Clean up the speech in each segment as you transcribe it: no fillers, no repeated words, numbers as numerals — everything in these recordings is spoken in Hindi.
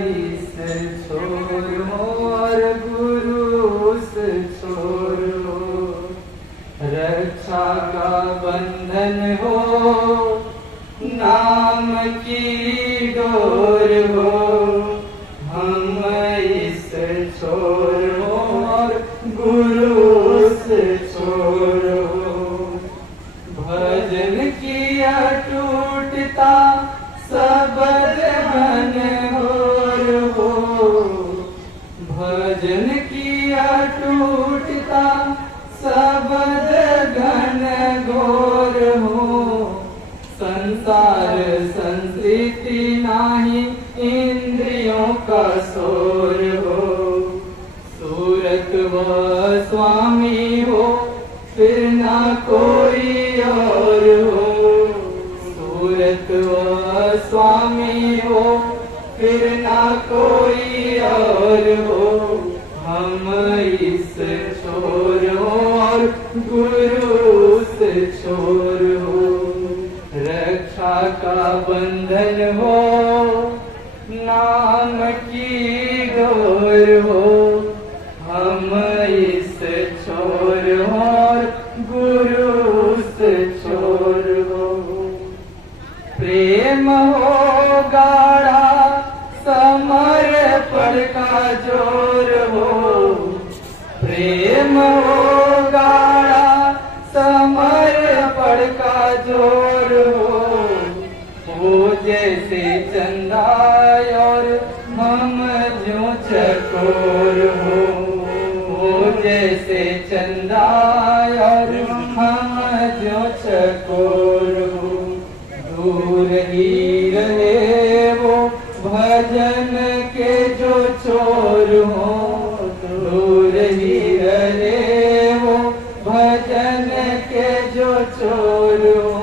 इस छोर हो और गुरु उस छोर हो, रक्षा का बंधन हो, नाम की डोर हो, हम इस छोर हो और गुरु उस छोर हो। भजन किया टूटता सबद मन होर हो, भजन किया टूटता सबद घन घोर हो, संसार संस्कृति नाही इंद्रियों का शोर हो, सूरत व स्वामी हो फिर ना कोई और हो, सूरत व स्वामी हो फिर ना कोई और हो, हम इस छोर हो और गुरु उस छोर हो, रक्षा का बंधन हो, नाम की डोर हो, हम इस छोर हो और गुरु उस छोर हो। प्रेम हो गाढ़ा समर्पण का जोर हो, प्रेम हो गाढ़ा समर्पण का जोर हो, वो जैसे चंदा और हम जो चकोर हो, वो जैसे चंदा और हम जो चकोर हो, दूर ही रहे वो भजन के जो चोर हो, दूर ही रहे वो भजन के जो चोर हो,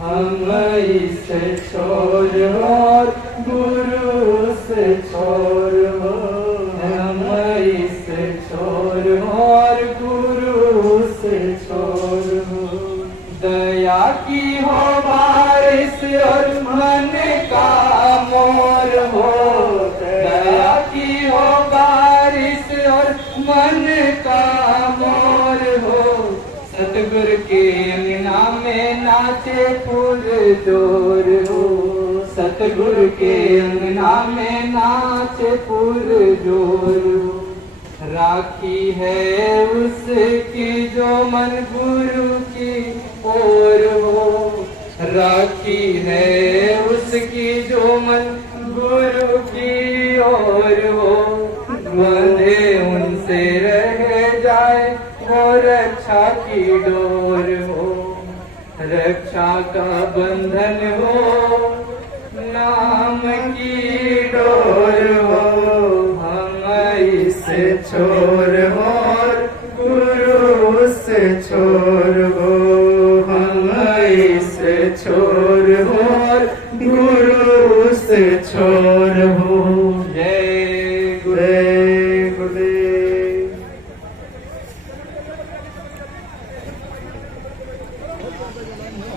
हम इस छोर हो और गुरु से छोर हो, हम इस छोर हो और गुरु से छोर हो। दया की हो बारिश और मन का मोर हो, दया की हो बारिश और मन का मोर हो, सतगुरु के अंगना में नाचे फूल जोर हो, सतगुरु के अंगना में नाचे फूल जोर हो, राखी है उसकी जो मन गुरु की ओर हो, राखी है उसकी जो मन गुरु की ओर हो, बंधे उनसे रह जाए वो रक्षा की डोर हो, रक्षा का बंधन हो, नाम की डोर हो, हम इस छोर हो और गुरु से छोर हो, हम इस छोर हो और गुरु से छोर हो। जय गुरुदेव।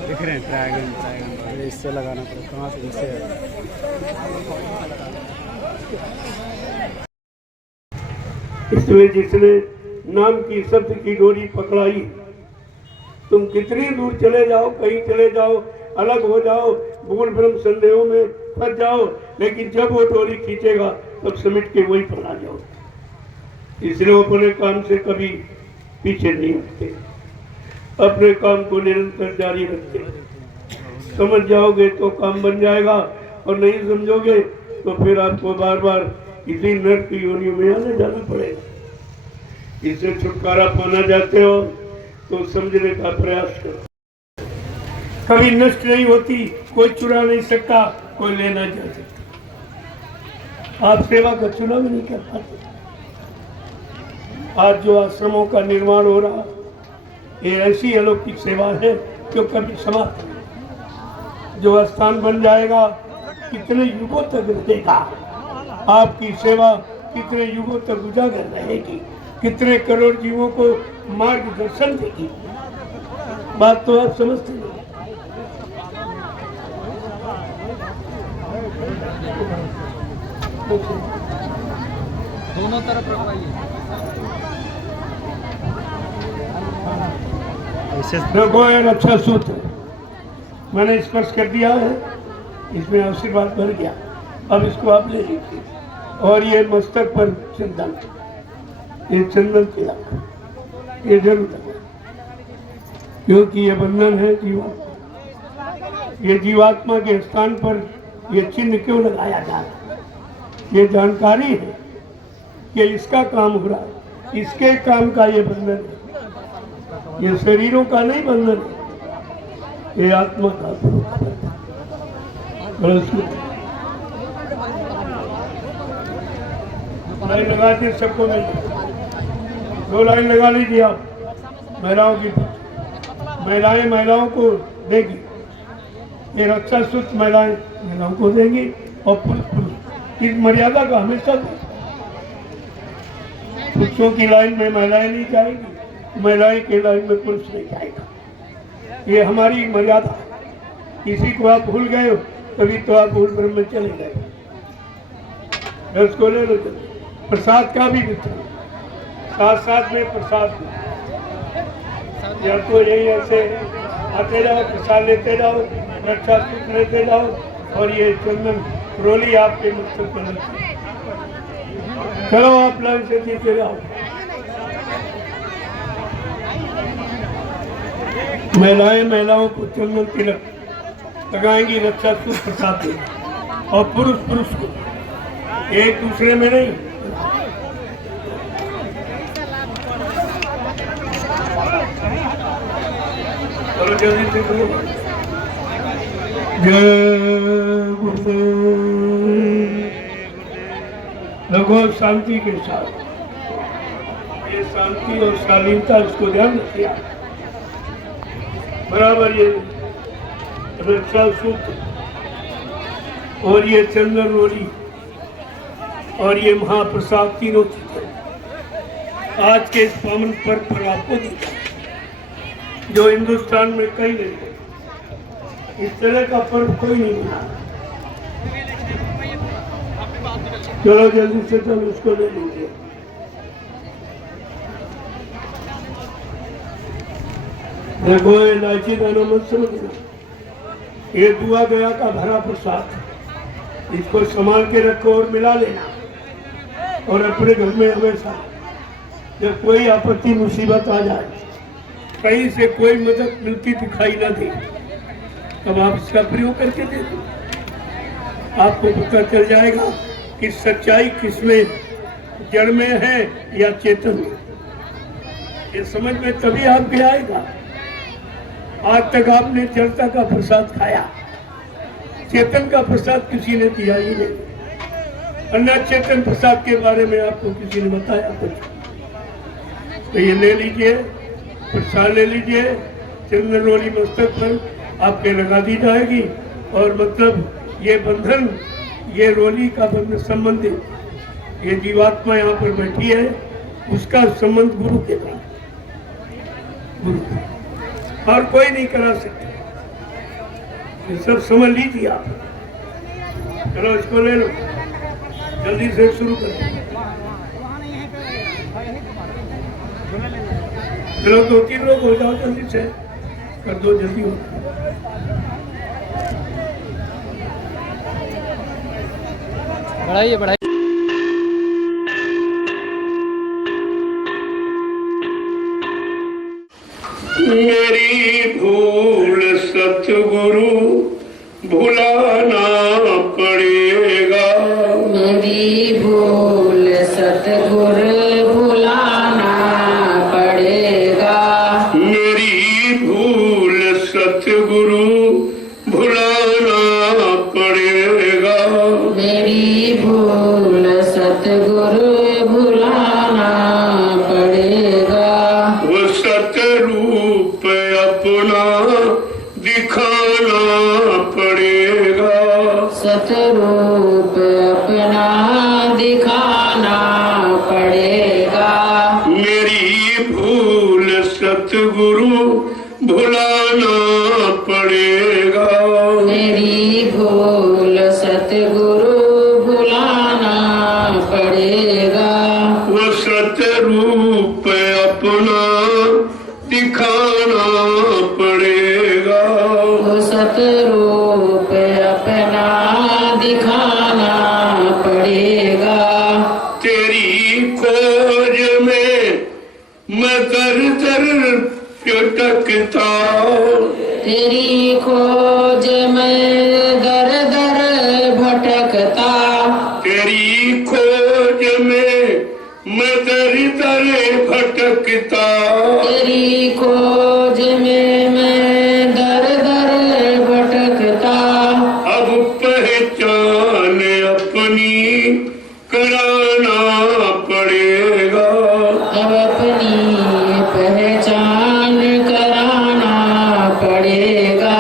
दिख रहे हैं ड्रैगन इससे लगाना पड़ेगा, कहाँ से इससे इसमें जिसने नाम की शब्द की डोरी पकड़ाई, तुम कितनी दूर चले जाओ, कहीं चले जाओ, अलग हो जाओ, भूल भ्रम संदेहों में फंस जाओ, लेकिन जब वो डोरी खींचेगा तब समेट के वही पर आ जाओ। इसलिए वो अपने काम से कभी पीछे नहीं हटते, अपने काम को निरंतर जारी रखते। समझ जाओगे तो काम बन जाएगा, और नहीं समझोगे तो फिर आपको बार बार इसी नर्क योनियों में आने जाना पड़ेगा। इससे छुटकारा पाना चाहते हो तो समझने का प्रयास करो। कभी नष्ट नहीं होती, कोई चुरा नहीं सकता, कोई लेना जा सकता। आप सेवा का चुनाव नहीं कर पाते। आज जो आश्रमों का निर्माण हो रहा, ये ऐसी अलौकिक सेवा है जो कभी समाप्त नहीं। जो स्थान बन जाएगा कितने युगों तक रहेगा, आपकी सेवा कितने युगों तक उजागर रहेगी, कितने करोड़ जीवों को मार्गदर्शन देगी। बात तो आप समझते हैं। दोनों तरफ रखवाइए। देखो एक अच्छा सूत्र मैंने स्पर्श कर दिया है, इसमें आशीर्वाद भर गया। अब इसको आप ले लीजिए और ये मस्तक पर चंदन, ये चंदन तिलक ये जरूर लगा, क्योंकि ये बंधन है जीवात्मा। ये जीवात्मा के स्थान पर ये चिन्ह क्यों लगाया जा रहा है? ये जानकारी है कि इसका काम हो रहा है, इसके काम का ये बंधन है। ये शरीरों का नहीं बंधन है, ये आत्मा का लाइन लगा दी सबको मिल, 2 लाइन लगा लीजिए आप। महिलाओं की महिलाएं महिलाओं को देगी, ये रक्षा सूत्र महिलाएं महिलाओं को देंगी और पुरुष इस मर्यादा का हमेशा पुरुषों की लाइन में महिलाएं नहीं जाएगी, महिलाएं की लाइन में पुरुष नहीं जाएगा। ये हमारी मर्यादा। किसी को आप भूल गए हो तभी तो आप भूल ब्रह्म में चले गए। उसको ले लो। प्रसाद का भी वितरण साथ साथ में प्रसाद या तो यही ऐसे आते जाओ, प्रसाद लेते जाओ, रक्षा सूत्र लेते जाओ और ये चंदन रोली आपके मस्तक पर लगती। चलो आप लाइन से जीते जाओ। महिलाएं महिलाओं को चंदन तिलक लगाएंगी, रक्षा सूत्र प्रसाद देंगे और पुरुष पुरुष को, एक दूसरे में नहीं। चलो जल्दी से करो। जय गुरुदेव। लगो शांति के साथ, ये शांति और शालीनता इसको ध्यान रखिए बराबर। ये रक्षा सूत्र और ये चंदन रोली और ये महाप्रसाद तीनों चीजें आज के इस पावन पर्व पर आपको दिखा, जो हिंदुस्तान में कहीं नहीं है। इस तरह का पर्व कोई नहीं मना। चलो जल्दी से चलो उसको ले लीजिए। देखो इलायची दाना मत समझना, ये दुआ गया का भरा प्रसाद, इसको संभाल के रखो और मिला लेना। और अपने घर में हमेशा जब कोई आपत्ति मुसीबत आ जाए, कहीं से कोई मदद मिलती दिखाई ना दे, तब आप इसका प्रयोग करके देखो, आपको पता चल जाएगा कि सच्चाई किसमें जड़ में है या चेतन में। ये समझ में तभी आपके आएगा। आज तक आपने जड़ता का प्रसाद खाया, चेतन का प्रसाद किसी ने दिया ही नहीं। अन्ना चेतन प्रसाद के बारे में आपको किसी ने बताया कुछ? तो ये ले लीजिए, प्रसाद ले लीजिए, चंदन रोली मस्तक पर आपके लगा दी जाएगी। और मतलब ये बंधन, ये रोली का बंधन संबंधित, ये जीवात्मा यहाँ पर बैठी है, उसका संबंध गुरु के साथ, गुरु और कोई नहीं करा सकता। ये सब समझ लीजिए आप। चलो इसको ले लो, जल्दी से शुरू करो। चलो 2-3 लोग हो जाओ, जल्दी से कर दो, जल्दी हो। बढ़ाइए बढ़ाइए। मेरी भूल सतगुरु भुलाना पड़ेगा, मेरी भूल सतगुरु भुलाना पड़ेगा, मेरी भूल सतगुरु भुलाना पड़ेगा, मेरी भूल सतगुरु भुलाना पड़ेगा, वो सतरूप अपना दिखाना पड़ेगा, सतरूप अपना दिखाना पड़ेगा, मेरी भूल सतगुरु भुलाना पड़ेगा, मेरी भूल सतगुरु भुलाना चटकता। तेरी खोज में दर दर भटकता। तेरी खोज में मैं दर दर भटकता। तेरी खोज में मैं दर दर भटकता। अब पहचान अपनी कराना पड़ेगा। अब अपनी पहचान कराना पड़ेगा।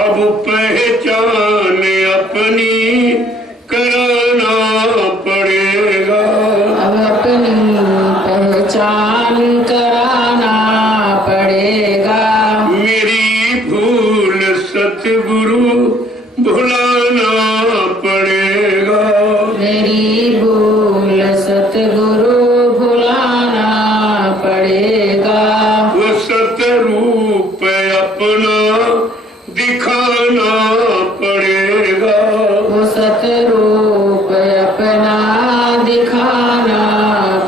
अब पहचान अपनी कराना पड़ेगा। अब अपनी पहचान कराना पड़ेगा। मेरी भूल सतगुरु भुलाना पड़ेगा। मेरी भूल सतगुरु भुलाना पड़ेगा। वो सतरूप अपना दिखाना पड़ेगा। वो सतरूप अपना दिखाना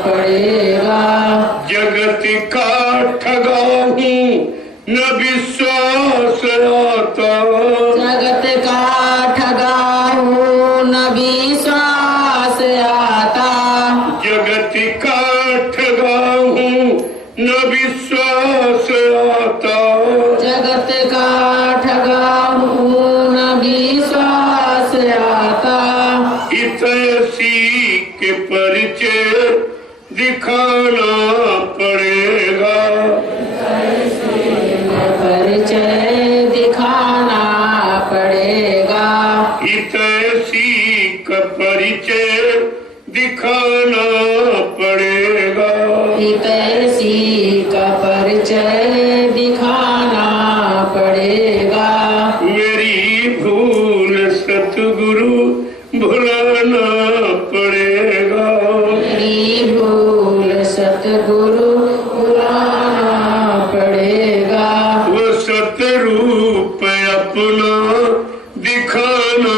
पड़ेगा। जगत का ठगा हूँ न विश्वास आता। जगत का ठगा हूँ न विश्वास आता। जगत का ठगा हूँ न विश्वास आता। जगत का ठगा हूँ न विश्वास आता। इतसी के परिचय दिखाना पड़ेगा। परिचय दिखाना पड़ेगा। इतसी का परिचय दिखाना पड़ेगा। हितैषी का परिचय दिखाना पड़ेगा। मेरी भूल सतगुरु भुलाना पड़ेगा। मेरी भूल सतगुरु भुलाना पड़ेगा। वो सतरूप अपना दिखाना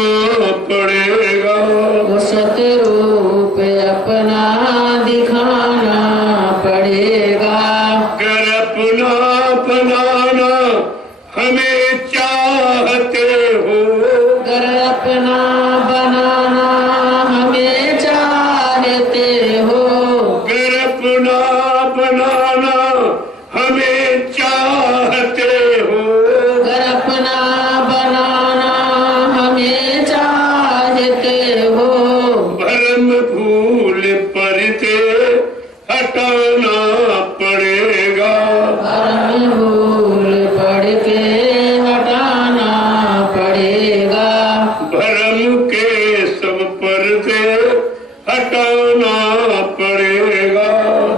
पड़ेगा। वो सतरूप अपना दिखाना पड़ेगा। कर अपना बनाना हमें चाहते हो। अगर अपना बनाना हमें चाहते हो। कर अपना बनाना हमें चाहते हो। अगर अपना बनाना हमें चाहते हो। भरम भूल परते हटाना पड़ेगा। भरम भूल पड़ के हटाना पड़ेगा। भरम के सब पर्दे हटाना पड़ेगा।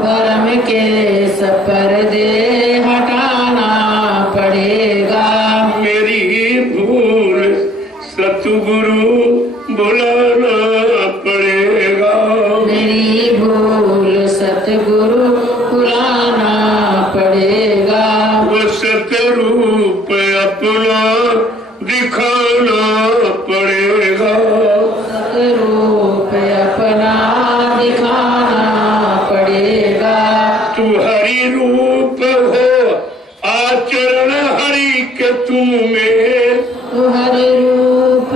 भरम के सब पर्दे हटाना पड़ेगा। मेरी भूल सतगुरु बुलाना पड़ेगा। मेरी भूल सतगुरु बुलाना पड़ेगा। वो सतरूप अपना दिखाना पड़ेगा। सतरूप अपना दिखाना पड़ेगा। तू हरि रूप हो आचरण हरि के तुम में। तू हरि रूप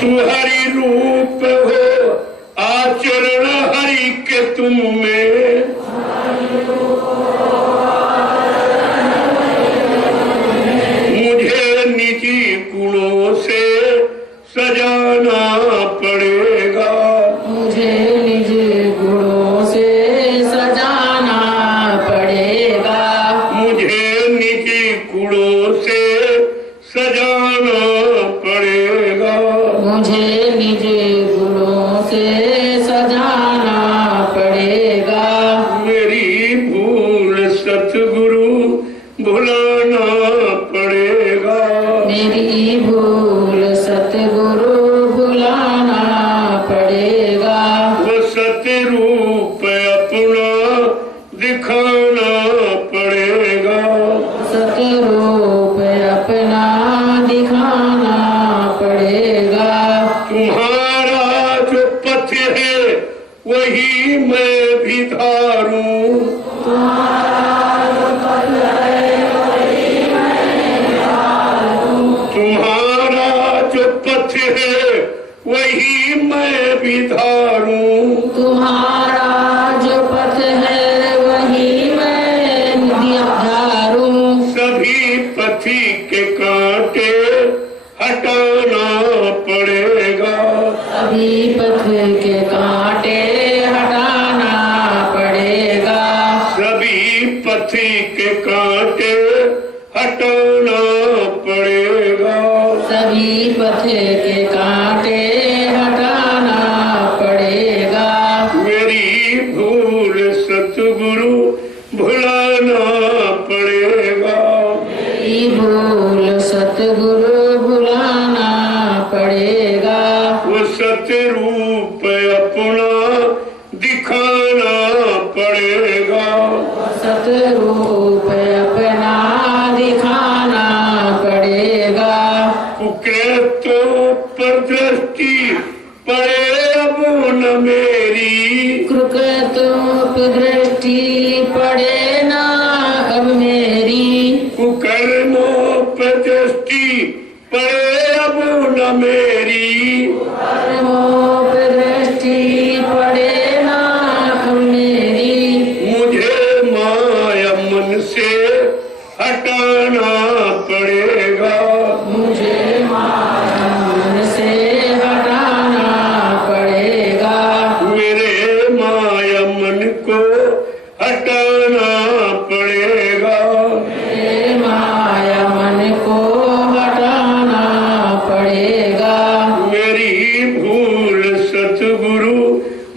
तू हरि रूप हो आचरण हरि के तुम में। मुझे निजी गुणों से सजाना पड़ेगा। मुझे निज गुणों से सजाना पड़ेगा। मुझे निजी गुणों से सजाना पड़ेगा। मुझे निज गुणों से सजाना पड़ेगा। मेरी भूल सतगुरु भुलाना पड़ेगा। मेरी भूल सतगुरु भुलाना पड़ेगा। वो सतरूप अपना दिखाना पड़ेगा। सतरूप अपना दिखाना पड़ेगा। तुम्हारा जो पथ है वही मैं भी धारूं। वही मैं भी धारूं। तुम्हारा जो पथ है वही मैं धारूं। सभी पथी के कांटे हटाना पड़ेगा। सभी पथ के कांटे हटाना पड़ेगा। सभी पथी के कांटे हटाना पड़ेगा। सभी पथ के कांटे हटाना पड़ेगा। मेरी भूल सतगुरु भुलाना पड़ेगा। मेरी भूल सतगुरु भुलाना पड़ेगा। वो सतरूप अपना दिखाना पड़ेगा। सतरूप अपना दिखाना पड़ेगा। कुकृतों पर दृष्टि पड़े अब न मेरी। कृतों पे दृष्टि पड़े ना अब मेरी। कुकर्मों पर दृष्टि पड़े अब न मेरी। कर्मों पे दृष्टि पड़े ना अब मेरी। मुझे माया मन से हटाना पड़ेगा। मुझे मन से हटाना पड़ेगा। मेरे माया मन को हटाना पड़ेगा। मेरे माया मन को हटाना पड़ेगा। मेरी भूल सतगुरु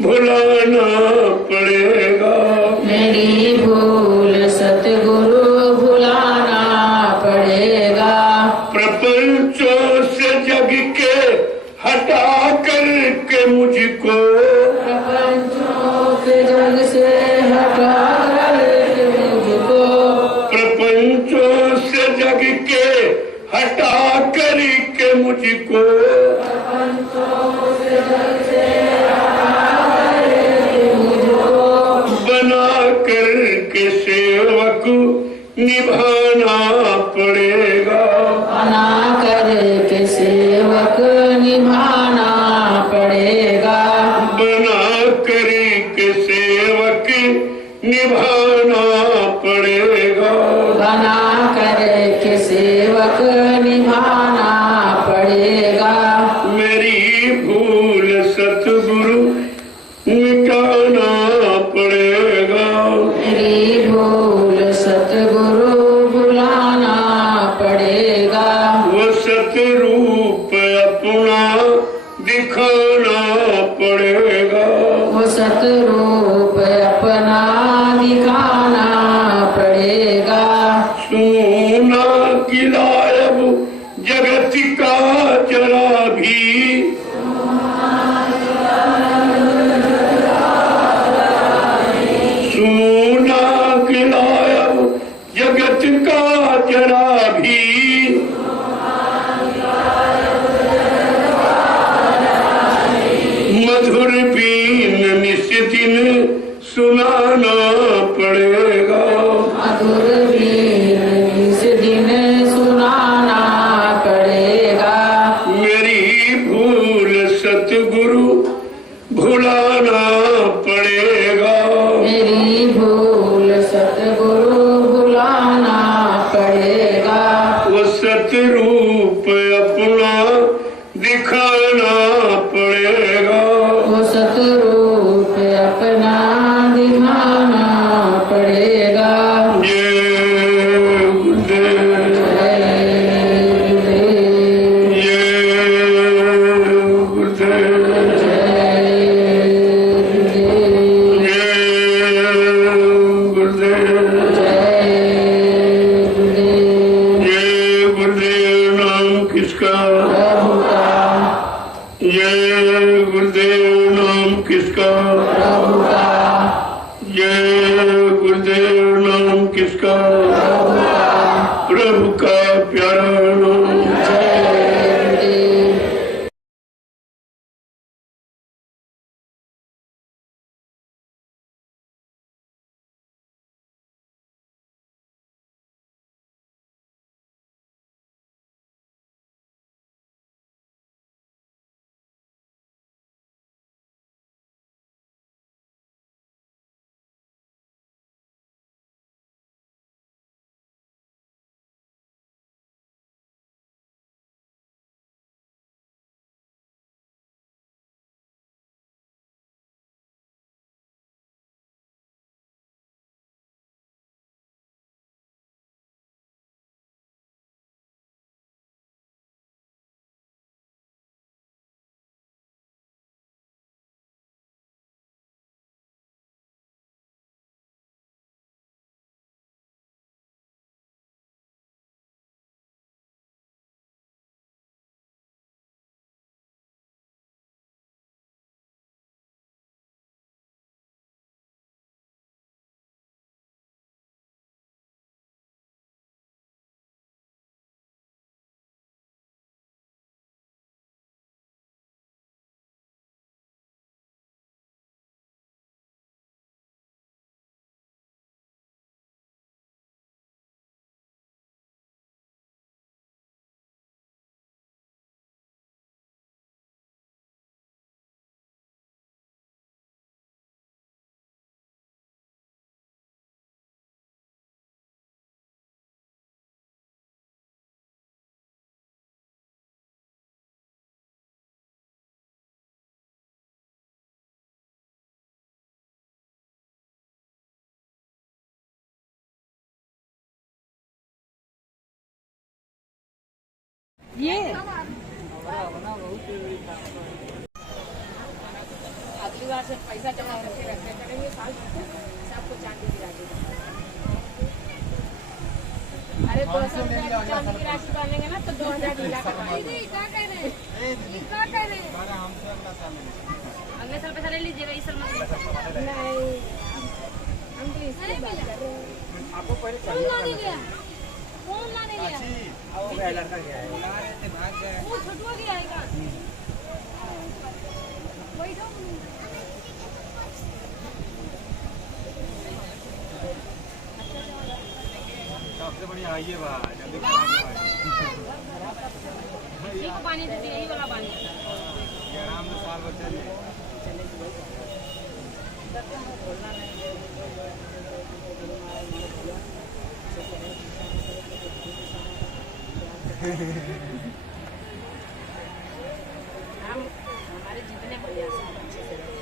भुलाना पड़ेगा। मेरी भूल सतगुरु भुलाना पड़ेगा। प्रपंचों से जग के हटा कर के मुझको। प्रपंचों के जग से हटा कर मुझको। प्रपंचों से जग के हटा कर के मुझको। प्रपंचों से जग से हटा कर मुझको। बना कर के सेवक निभाना पड़ेगा। बना कर के सेवक निभाना पड़ेगा। बना कर के सेवक निभाना पड़ेगा। बना कर के सेवक निभाना पड़ेगा। मेरी भूल सतगुरु मिटाना पड़ेगा। मेरी भूल सतगुरु भुलाना पड़ेगा। वो सतरूप अपना दिखाना पड़ेगा। वो सतरूप अपना दिखाना पड़ेगा। सोना किलायब जगत का जरा भी। सोना किलायब जगत का जरा भी। मधुर बीन निस दिन सुनाना पड़ेगा। मधुर बीन इस दिन सुनाना पड़ेगा। मेरी भूल सतगुरु भुलाना पड़ेगा। मेरी भूल सतगुरु भुलाना पड़ेगा। वो सतरूप अपना दिखाना पड़ेगा। वो सतरूप अपना दिखाना पड़ेगा। ये गुरुदेव, जय गुरुदेव। ये गुरुदेव, जय गुरुदेव। ये गुरुदेव। जय गुरुदेव। ये गुरुदेव नाम किसका? प्रभु का। ये गुरुदेव नाम किसका? प्रभु का। ये गुरुदेव नाम किसका? प्रभु का। प्रभु का प्यारा नाम। ये अगली बार से पैसा जमा करके रखते करेंगे, साल सबको चांदी गिरा देंगे। अरे 200 रुपया चांदी की राशि डालेंगे ना तो 2000 ढीला करवाएंगे। अगले साल पैसा ले लीजिएगा, इस साल मत नहीं, हम तो इसलिए बात कर रहे हैं। आपको पहले कौन लाने गया? कौन लाने गया? वो गया लड़का गया है। वो छोटुआ गया है क्या? बैठो। सबसे बढ़िया आइए बा जल्दी इसी को पानी देती, यही वाला पानी। आराम से साल बच्चे हम हमारे जितने बढ़िया सब अच्छे से रहे।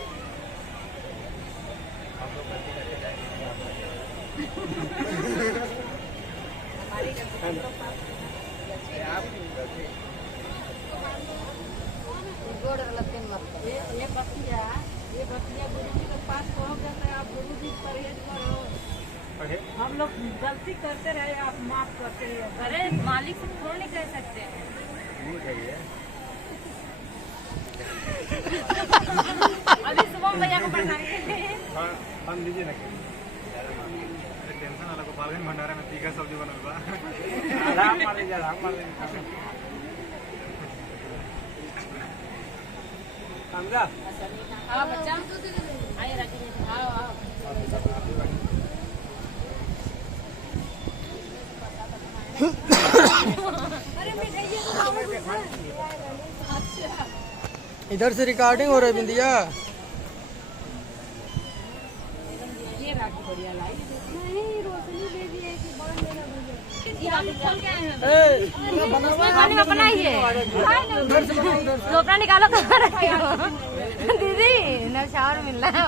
हमारी गलती तो गोड़ लगते मत। ये बतिया गुरु जी के पास पहुंच जाता है, आप गुरु जी परहेज करो। हम लोग गलती करते रहे, आप माफ करते रहे। अरे मालिक से थोड़ा नहीं कह सकते हैं। अभी सुबह भैया को पढ़ना है। हम लीजिए ना, टेंशन वाला को पालन भंडारा में तीखा सब्जी बनल बा। आराम मार लीजिए, आराम मार लीजिए। समझा? हाँ बच्चा, आइए रखिए। आओ आओ। इधर से रिकॉर्डिंग हो रही है बिंदिया। ये राखी बढ़िया लाई। नहीं, रोशनी बेबी है कि बांध देना भैया। पानी में बनाइए। टोकरा निकालो कहाँ रखी हो? दीदी नौशावर मिल रहा है।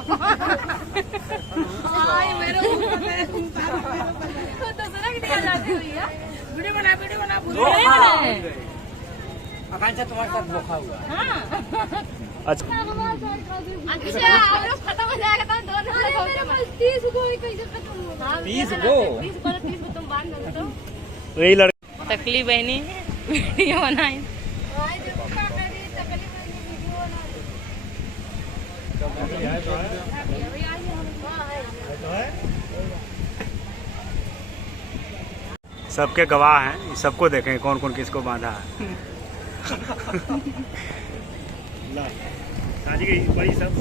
मेरे वीडियो बना आकांक्षा तुम्हारे साथ धोखा हुआ। अच्छा हम लोग खत्म हो जाएगा तो दोनों मेरे पास 30 गो कैसे खत्म होगा? 30 गो 30 गो तुम बांध दो तो। यही लड़का तकली बहनी वीडियो बनाई। आज देखो काका दी तकली में वीडियो बना रही। सबके गवाह हैं, सबको देखें कौन कौन किसको बांधा है। शादी की बड़ी सब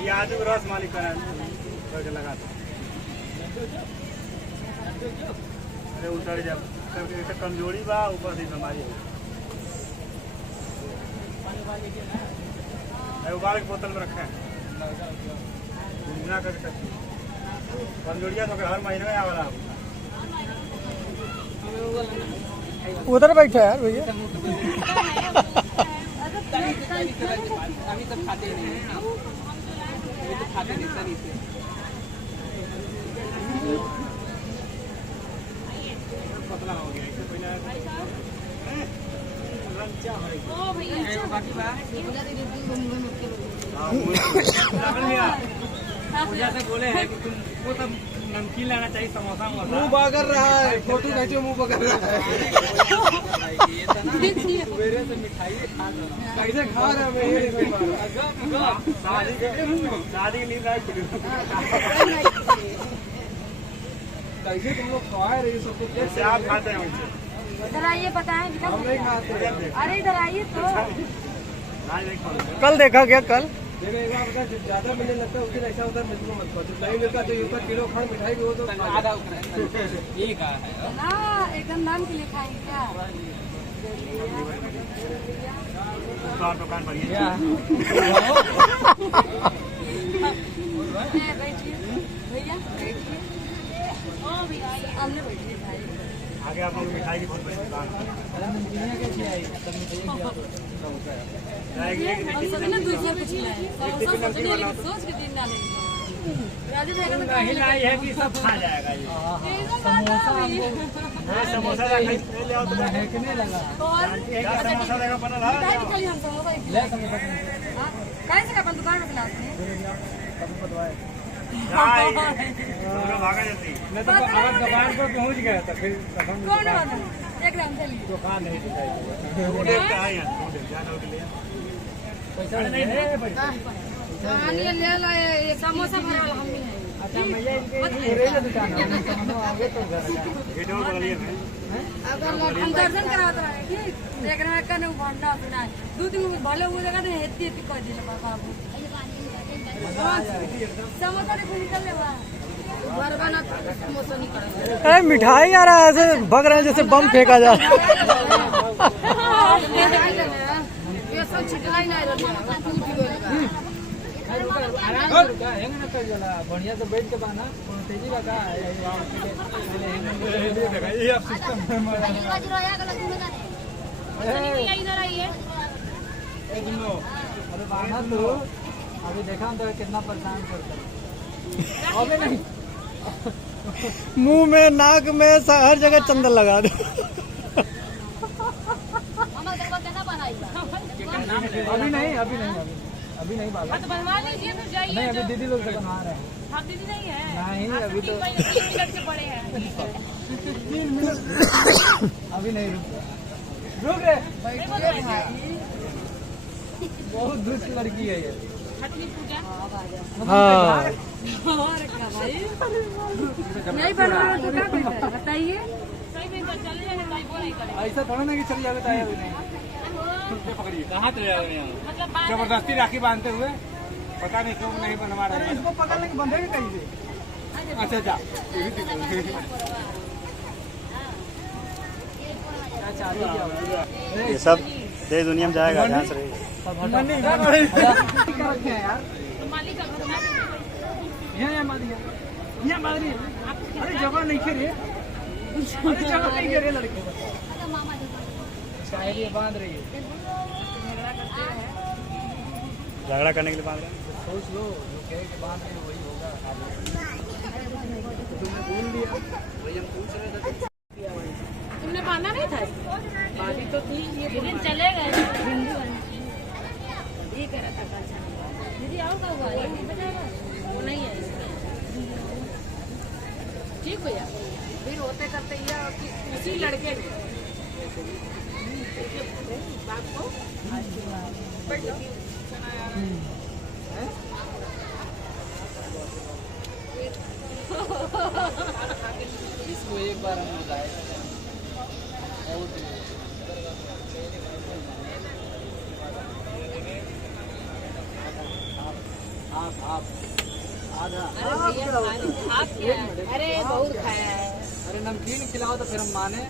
ये आज रस मालिक का लगा था। अरे उतर जा, कमजोरी बा, ऊपर से बीमारी है। उबाल के बोतल में रखे हैं, कमजोरिया तो हर महीने में आवाला। उधर बैठा है यार भैया। अभी तो खाते नहीं, अभी तो खाते नहीं सही से। पतला हो गया पूजा से बोले हैं कि तुमको सब नमकीन लाना चाहिए, समोसा मुंह बगर रहा है, फोटो खींचो मुंह बगर रहा है। सवेरे से मिठाई खा रहा कैसे खा रहा है? शादी के लिए कैसे तुम लोग खा रहे हो सबको? कैसे आप खाते हैं उनसे? इधर आइए, बताएं। हम नहीं खाते। अरे इधर आइए तो। कल देखा गया कल देखो एक बार बता, ज्यादा मिलने लगता है उस दिन ऐसा होता है, मिलने मत करो। नहीं मिलता तो ऊपर किलो खंड मिठाई भी हो तो आधा यही कहा है ना एकदम नाम के लिए खाएंगे क्या? दुकान बढ़िया। बैठिए भैया, बैठिए। अंदर बैठिए भाई। आगे आप लोग मिठाई की बहुत बड़ी दुकान है। और सभी ने दूसरा कुछ लाए। सोच के दिन डालेंगे। राजू भैया का नहीं लाई है कि सब खा जाएगा ये। समोसा ले आओ तो महकने लगा। क्या समोसा देगा बनल है ले समोसा कैसे का अपन दुकान में खिलाते हैं पूरा भागा जल्दी। मैं तो आवाज दुकान पर पहुंच गया था फिर कौन है वाला देख रहे हम चलिए दुकान नहीं दिखाई वो देखता है यार वो देख जाना के लिए पैसा नहीं है पैसा। ये ले ला ये समोसा भरा वाला हम भी है अच्छा भैया इनके रेलवे दुकान है हम आगे तो घर जा। वीडियो बगलिए में अगर हम दर्शन कराते रहे ठीक देख रहे हैं कने भंडा सुना दो दिन भले हो जगह ने हेती हेती कर दिले बाबू समोसा देखो निकल ले बा घर बना समोसा निकल अरे मिठाई आ रहा है ऐसे भग रहे हैं जैसे बम फेंका जा रहा है। ये सब छिटलाई नहीं रहता बढ़िया से बैठ के बाना तेजी लगा ये अब सिस्टम अरे बाना तो अभी देखा तो कितना परेशान करता है। अबे नहीं मुंह में नाक में हर जगह चंदन लगा दो। अभी नहीं अभी नहीं बाबा तो बनवा लीजिए फिर जाइए नहीं अभी दीदी लोग से बनवा रहे हैं। हम दीदी नहीं है नहीं अभी तो 3 मिनट से बड़े हैं अभी नहीं रुक रहे बहुत दूर की लड़की है ये। छठवीं पूजा हाँ और क्या भाई नहीं बनवा तो क्या करना है बताइए सही में चल जाएगा ताई वो नहीं करेगा ऐसा थोड़ा ना कि चल जावे तो अभी नहीं कहाँ चले जाओगे यहाँ मतलब जबरदस्ती राखी बांधते हुए पता नहीं क्यों नहीं बनवा रहे हैं। इसको पकड़ने के बंधेगा कहीं से। अच्छा जा ये सब देश दुनिया में जाएगा ध्यान से रहिए। यार मालिक का घर बना यहाँ मारिया यहाँ मारिए। अरे जगह नहीं खेले अरे जगह नहीं खेले लड़के शायद ये बांध रही है। झगड़ा करने के लिए बांध रहे हैं। सोच लो जो कहे कि बांध रही वही होगा। तुमने बोल दिया वही हम पूछ रहे थे। तुमने बांधा नहीं था बांधी तो थी ये दिन चले गए हिंदू ये कह रहा था दीदी आओ का हुआ ये वो नहीं है ठीक हो जा फिर होते करते ये उसी लड़के ने बाप को इसको एक बार हम बुलाए आप आधा आप क्या अरे बहुत खाया है अरे नमकीन खिलाओ तो फिर हम माने।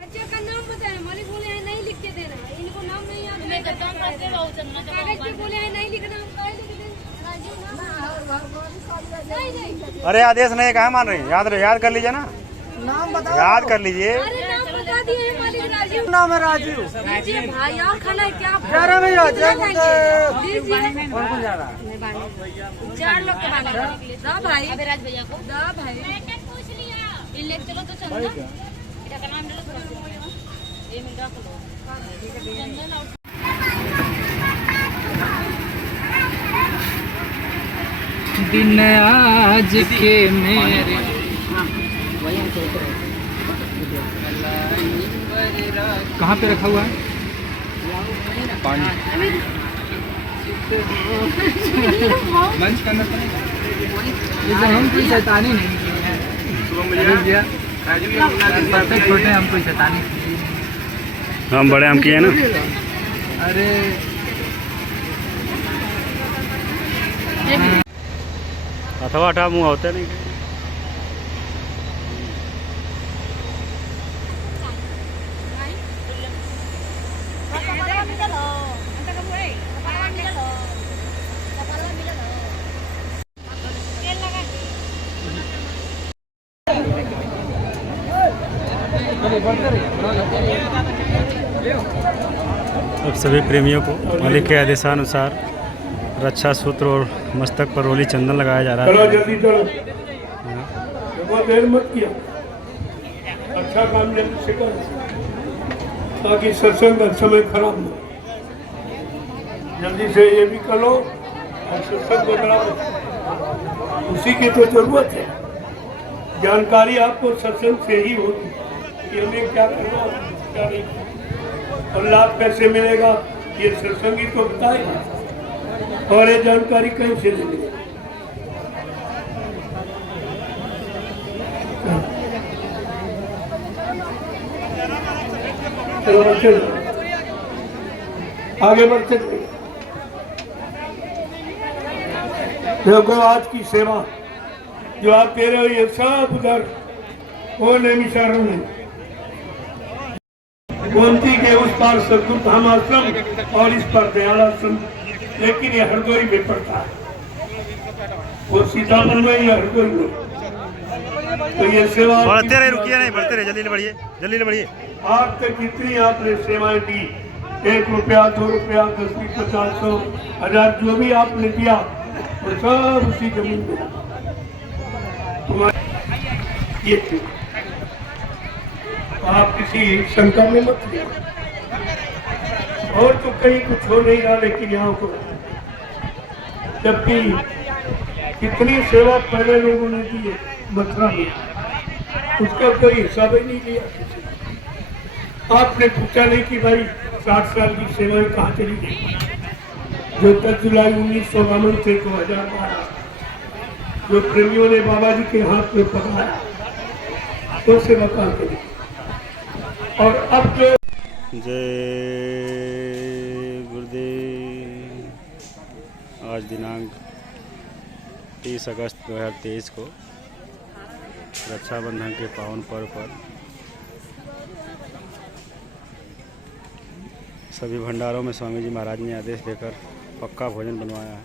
बच्चे का नाम बताए मालिक बोले हैं नहीं लिख के देना इनको नाम नहीं याद है कागज पे बोले हैं नहीं लिखना हम काहे लिख दें नहीं नहीं अरे आदेश नहीं कहाँ मान रही याद कर लीजिए ना नाम बता याद कर लीजिए। अरे नाम बता दिए हैं मालिक राजीव नाम है राजू। दीजिए भाई और खाना है क्या जा रहा भैया दीजिए कौन कौन जा रहा है? 4 लोग के बारे में दा भाई राज भैया को दा भाई मैंने पूछ लिया ये ले चलो तो चंदन इधर का नाम ले लो थोड़ा ये मिल रहा लो चंदन और दिन आज के मेरे कहाँ पे रखा हुआ है पानी लंच करना पड़ेगा। ये जो हम कोई शैतानी नहीं किए हैं छोटे हम कोई शैतानी हम बड़े हम किए ना। अरे अथवा अठा मुँह होते नहीं बढ़ते रहिए। अब सभी प्रेमियों को मालिक के आदेशानुसार रक्षा सूत्र और मस्तक पर रोली चंदन लगाया जा रहा चलो है। जल्दी चलो, बहुत देर मत किया, अच्छा काम जल्दी से करो ताकि सत्संग का समय खराब न हो। जल्दी से ये भी करो और सत्संग को कराओ, उसी की तो जरूरत है। जानकारी आपको सत्संग से ही होगी कि हमें क्या करना है क्या नहीं, और लाभ कैसे मिलेगा ये सत्संग ही तो बताएगा, और ये जानकारी कहीं से नहीं मिलेगी। चलो बढ़ते जाओ, आगे बढ़ते जाओ। देखो आज की सेवा जो आप दे रहे हो ये सब उधर वो नैमिषारण्य में गोमती के उस पार सदगुरु धाम आश्रम और इस पर दयालाश्रम, लेकिन ये हरदोई में पड़ता है, वो सीतापुर में या हरदोई में। तो ये सेवा बढ़ते रहे, रुकिए नहीं, बढ़ते रहे, जल्दी बढ़िए, जल्दी बढ़िए। आज तक जितनी आपने सेवाएं दी, 1 रुपया 2 रुपया 10 50 100 1000 जो भी आपने दिया वो सब उसी जमीन में तुम्हारे ये थे। आप किसी शंका में मत लिया, और तो कहीं कुछ हो नहीं रहा, लेकिन यहाँ को जबकि कितनी सेवा पहले लोगों ने दी है मथुरा में, उसका कोई हिसाब ही नहीं लिया किसी ने। आपने पूछा नहीं कि भाई 60 साल की सेवाएं कहाँ चली गई, जो 10 जुलाई 1952 से 2012 जो प्रेमियों ने बाबा जी के हाथ में पकड़ाया, तो सेवा कहाँ चली। और अब जो जय गुरुदेव। आज दिनांक 30 अगस्त 2023 को रक्षाबंधन के पावन पर्व पर सभी भंडारों में स्वामी जी महाराज ने आदेश देकर पक्का भोजन बनवाया है।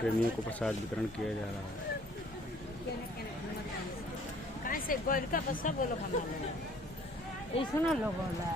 प्रेमियों को प्रसाद वितरण किया जा रहा है। से गोल का सब लोग हमारे ऐसा लोग होला